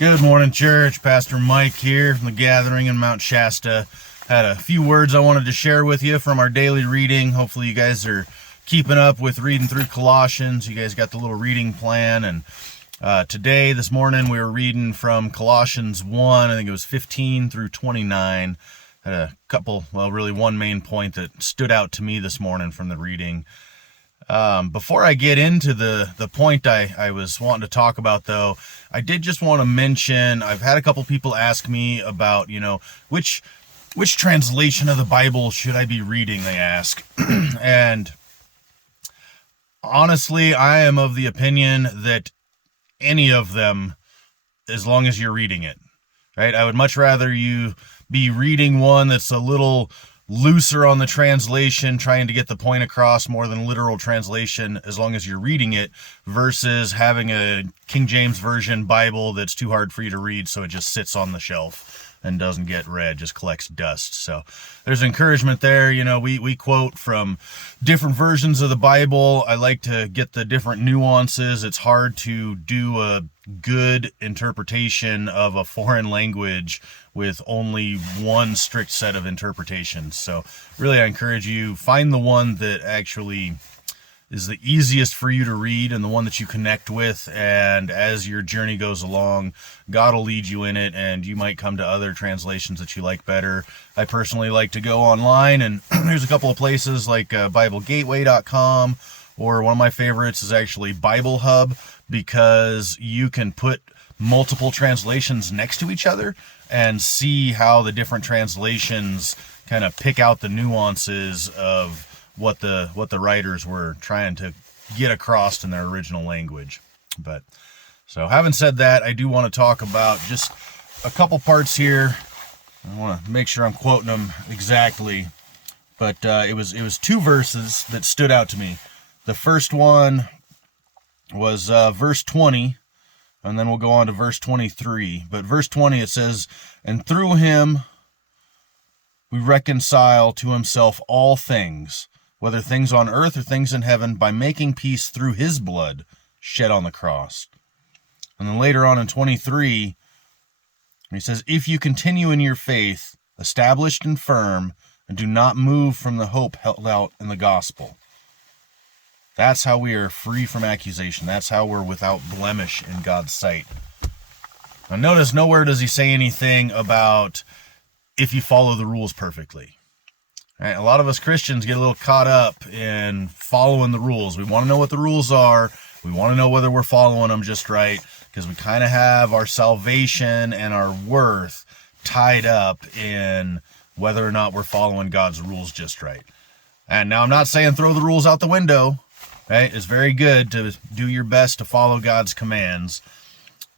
Good morning, church. Pastor Mike here from the gathering in Mount Shasta. Had a few words I wanted to share with you from our daily reading. Hopefully you guys are keeping up with reading through Colossians. You guys got the little reading plan. And this morning, we were reading from Colossians 1. I think it was 15 through 29. Had a couple, really one main point that stood out to me this morning from the reading. Before I get into the point I was wanting to talk about, though, I did just want to mention, I've had a couple people ask me about, which translation of the Bible should I be reading, they ask. And honestly, I am of the opinion that any of them, as long as you're reading it, right? I would much rather you be reading one that's a little looser on the translation, trying to get the point across more than literal translation, as long as you're reading it, versus having a King James Version Bible that's too hard for you to read, so it just sits on the shelf and doesn't get read, just collects dust. So there's encouragement there. We quote from different versions of the Bible. I like to get the different nuances. It's hard to do a good interpretation of a foreign language with only one strict set of interpretations. So really, I encourage you, find the one that actually is the easiest for you to read and the one that you connect with. And as your journey goes along, God will lead you in it, and you might come to other translations that you like better. I personally like to go online, and there's a couple of places like BibleGateway.com, or one of my favorites is actually Bible Hub, because you can put multiple translations next to each other and see how the different translations kind of pick out the nuances of what the writers were trying to get across in their original language. But so having said that, I do want to talk about just a couple parts here. I want to make sure I'm quoting them exactly, but it was two verses that stood out to me. The first one was verse 20, and then we'll go on to verse 23. But verse 20, it says, "And through him we reconcile to himself all things, whether things on earth or things in heaven, by making peace through his blood shed on the cross." And then later on in 23, he says, "If you continue in your faith, established and firm, and do not move from the hope held out in the gospel." That's how we are free from accusation. That's how we're without blemish in God's sight. Now notice, nowhere does he say anything about if you follow the rules perfectly. Right? A lot of us Christians get a little caught up in following the rules. We want to know what the rules are. We want to know whether we're following them just right, because we kind of have our salvation and our worth tied up in whether or not we're following God's rules just right. And now I'm not saying throw the rules out the window. Right? It's very good to do your best to follow God's commands,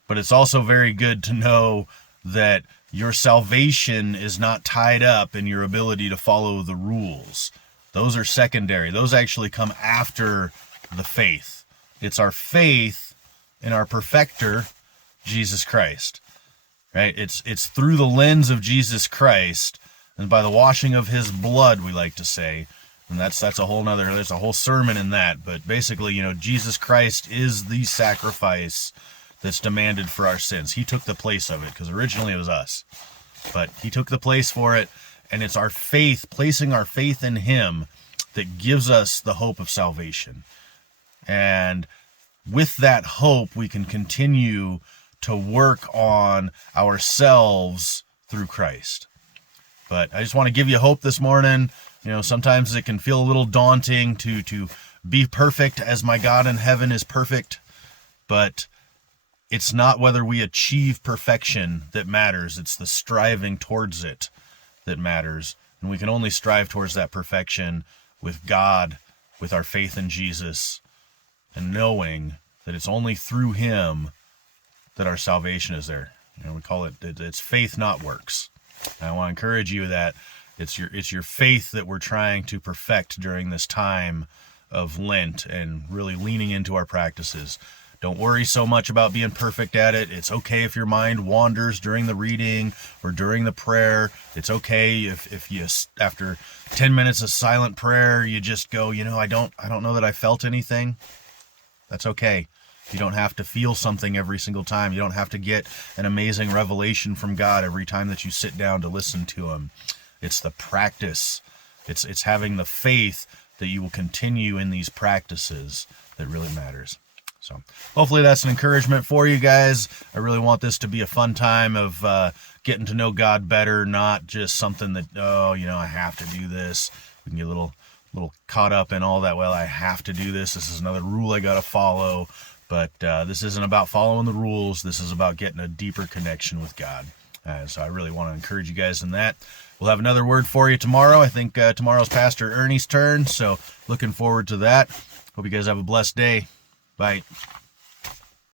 but it's also very good to know that your salvation is not tied up in your ability to follow the rules. Those are secondary. Those actually come after the faith. It's our faith in our perfecter, Jesus Christ. Right? It's through the lens of Jesus Christ and by the washing of his blood, we like to say. And that's a whole nother, there's a whole sermon in that. But basically, Jesus Christ is the sacrifice that's demanded for our sins. He took the place of it, because originally it was us. But he took the place for it, and it's our faith, placing our faith in him, that gives us the hope of salvation. And with that hope, we can continue to work on ourselves through Christ. But I just want to give you hope this morning. Sometimes it can feel a little daunting to be perfect as my God in heaven is perfect, but it's not whether we achieve perfection that matters. It's the striving towards it that matters. And we can only strive towards that perfection with God, with our faith in Jesus, and knowing that it's only through him that our salvation is there. We call it's faith, not works. And I want to encourage you that it's your faith that we're trying to perfect during this time of Lent and really leaning into our practices. Don't worry so much about being perfect at it. It's okay if your mind wanders during the reading or during the prayer. It's okay if you, after 10 minutes of silent prayer, you just go, I don't know that I felt anything. That's okay. You don't have to feel something every single time. You don't have to get an amazing revelation from God every time that you sit down to listen to him. It's the practice. It's having the faith that you will continue in these practices that really matters. So hopefully that's an encouragement for you guys. I really want this to be a fun time of getting to know God better, not just something that, I have to do this. We can get a little caught up in all that. Well, I have to do this. This is another rule I got to follow. But this isn't about following the rules. This is about getting a deeper connection with God. So I really want to encourage you guys in that. We'll have another word for you tomorrow. I think tomorrow's Pastor Ernie's turn. So looking forward to that. Hope you guys have a blessed day. Bye.